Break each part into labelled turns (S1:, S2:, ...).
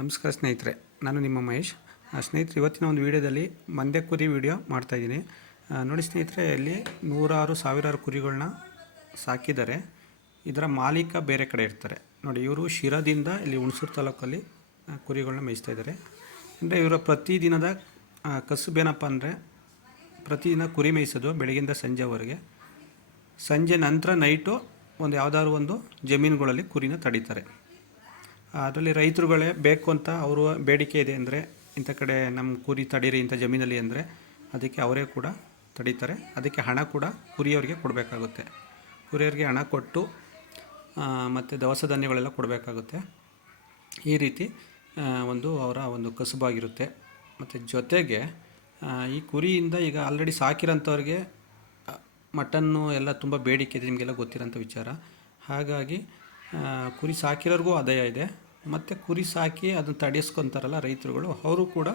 S1: ನಮಸ್ಕಾರ ಸ್ನೇಹಿತರೆ, ನಾನು ನಿಮ್ಮ ಮಹೇಶ್. ಸ್ನೇಹಿತರೆ, ಇವತ್ತಿನ ಒಂದು ವಿಡಿಯೋದಲ್ಲಿ ಮಂದೆ ಕುರಿ ವಿಡಿಯೋ ಮಾಡ್ತಾಯಿದ್ದೀನಿ ನೋಡಿ ಸ್ನೇಹಿತರೆ, ಇಲ್ಲಿ ನೂರಾರು ಸಾವಿರಾರು ಕುರಿಗಳನ್ನ ಸಾಕಿದ್ದಾರೆ. ಇದರ ಮಾಲೀಕ ಬೇರೆ ಕಡೆ ಇರ್ತಾರೆ. ನೋಡಿ, ಇವರು ಶಿರದಿಂದ ಇಲ್ಲಿ ಹುಣಸೂರು ತಾಲೂಕಲ್ಲಿ ಕುರಿಗಳನ್ನ ಮೇಯಿಸ್ತಾ ಇದ್ದಾರೆ. ಅಂದರೆ ಇವರ ಪ್ರತಿದಿನದ ಕಸುಬೇನಪ್ಪ ಅಂದರೆ, ಪ್ರತಿದಿನ ಕುರಿ ಮೇಯಿಸೋದು ಬೆಳಗಿಂದ ಸಂಜೆವರೆಗೆ. ಸಂಜೆ ನಂತರ ನೈಟು ಒಂದು ಯಾವುದಾದ್ರು ಒಂದು ಜಮೀನುಗಳಲ್ಲಿ ಕುರಿನ ತಡೀತಾರೆ. ಅದರಲ್ಲಿ ರೈತರುಗಳೇ ಬೇಕು ಅಂತ ಅವರು ಬೇಡಿಕೆ ಇದೆ ಅಂದರೆ ಇಂಥ ಕಡೆ ನಮ್ಮ ಕುರಿ ತಡೀರಿ ಇಂಥ ಜಮೀನಲ್ಲಿ ಅಂದರೆ ಅದಕ್ಕೆ ಅವರೇ ಕೂಡ ತಡೀತಾರೆ. ಅದಕ್ಕೆ ಹಣ ಕೂಡ ಕುರಿಯವರಿಗೆ ಕೊಡಬೇಕಾಗುತ್ತೆ. ಕುರಿಯವರಿಗೆ ಹಣ ಕೊಟ್ಟು ಮತ್ತು ದವಸ ಧಾನ್ಯಗಳೆಲ್ಲ ಕೊಡಬೇಕಾಗುತ್ತೆ. ಈ ರೀತಿ ಒಂದು ಅವರ ಒಂದು ಕಸುಬಾಗಿರುತ್ತೆ. ಮತ್ತು ಜೊತೆಗೆ ಈ ಕುರಿಯಿಂದ ಈಗ ಆಲ್ರೆಡಿ ಸಾಕಿರೋಂಥವ್ರಿಗೆ ಮಟನ್ನು ಎಲ್ಲ ತುಂಬ ಬೇಡಿಕೆ ಇದೆ. ನಿಮಗೆಲ್ಲ ಗೊತ್ತಿರೋಂಥ ವಿಚಾರ. ಹಾಗಾಗಿ ಕುರಿ ಸಾಕಿರೋರಿಗೂ ಆದಾಯ ಇದೆ. ಮತ್ತು ಕುರಿ ಸಾಕಿ ಅದನ್ನು ತಡೆಸ್ಕೊತಾರಲ್ಲ ರೈತರುಗಳು, ಅವರು ಕೂಡ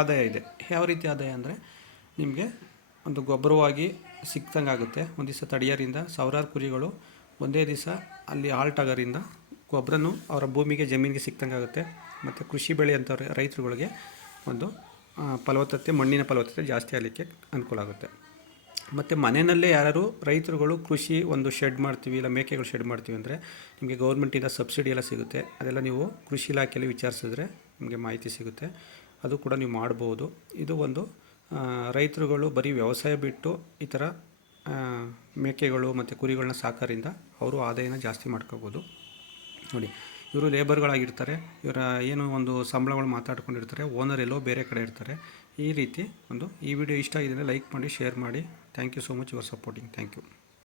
S1: ಆದಾಯ ಇದೆ. ಯಾವ ರೀತಿ ಆದಾಯ ಅಂದರೆ ನಿಮಗೆ ಒಂದು ಗೊಬ್ಬರವಾಗಿ ಸಿಕ್ತಂಗೆ ಆಗುತ್ತೆ. ಒಂದು ದಿವಸ ತಡೆಯೋರಿಂದ ಸಾವಿರಾರು ಕುರಿಗಳು ಒಂದೇ ದಿವಸ ಅಲ್ಲಿ ಹಾಲ್ಟ್ ಆಗೋರಿಂದ ಗೊಬ್ಬರನೂ ಅವರ ಭೂಮಿಗೆ, ಜಮೀನಿಗೆ ಸಿಕ್ತಂಗೆ ಆಗುತ್ತೆ. ಮತ್ತು ಕೃಷಿ ಬೆಳೆ ಅಂತ ರೈತರುಗಳಿಗೆ ಒಂದು ಫಲವತ್ತತೆ, ಮಣ್ಣಿನ ಫಲವತ್ತತೆ ಜಾಸ್ತಿ ಆಗಲಿಕ್ಕೆ ಅನುಕೂಲ ಆಗುತ್ತೆ. ಮತ್ತು ಮನೆಯಲ್ಲೇ ಯಾರು ರೈತರುಗಳು ಕೃಷಿ ಒಂದು ಶೆಡ್ ಮಾಡ್ತೀವಿ, ಇಲ್ಲ ಮೇಕೆಗಳು ಶೆಡ್ ಮಾಡ್ತೀವಿ ಅಂದರೆ ನಿಮಗೆ ಗೌರ್ಮೆಂಟಿಂದ ಸಬ್ಸಿಡಿ ಎಲ್ಲ ಸಿಗುತ್ತೆ. ಅದೆಲ್ಲ ನೀವು ಕೃಷಿ ಇಲಾಖೆಯಲ್ಲಿ ವಿಚಾರಿಸಿದ್ರೆ ನಿಮಗೆ ಮಾಹಿತಿ ಸಿಗುತ್ತೆ. ಅದು ಕೂಡ ನೀವು ಮಾಡ್ಬೋದು. ಇದು ಒಂದು ರೈತರುಗಳು ಬರೀ ವ್ಯವಸಾಯ ಬಿಟ್ಟು ಈ ಥರ ಮೇಕೆಗಳು ಮತ್ತು ಕುರಿಗಳನ್ನ ಸಾಕೋರಿಂದ ಅವರು ಆದಾಯನ ಜಾಸ್ತಿ ಮಾಡ್ಕೋಬೋದು. ನೋಡಿ ಇವರು ಲೇಬರ್ಗಳಾಗಿರ್ತಾರೆ ಇವರ ಏನು ಒಂದು ಸಂಬಳಗಳು ಮಾತಾಡ್ಕೊಂಡಿರ್ತಾರೆ ಓನರ್ ಎಲ್ಲೋ ಬೇರೆ ಕಡೆ ಇರ್ತಾರೆ. ಈ ರೀತಿ ಒಂದು ಈ ವಿಡಿಯೋ ಇಷ್ಟ ಆಗಿದ್ದರೆ ಲೈಕ್ ಮಾಡಿ ಶೇರ್ ಮಾಡಿ. Thank you so much your supporting thank you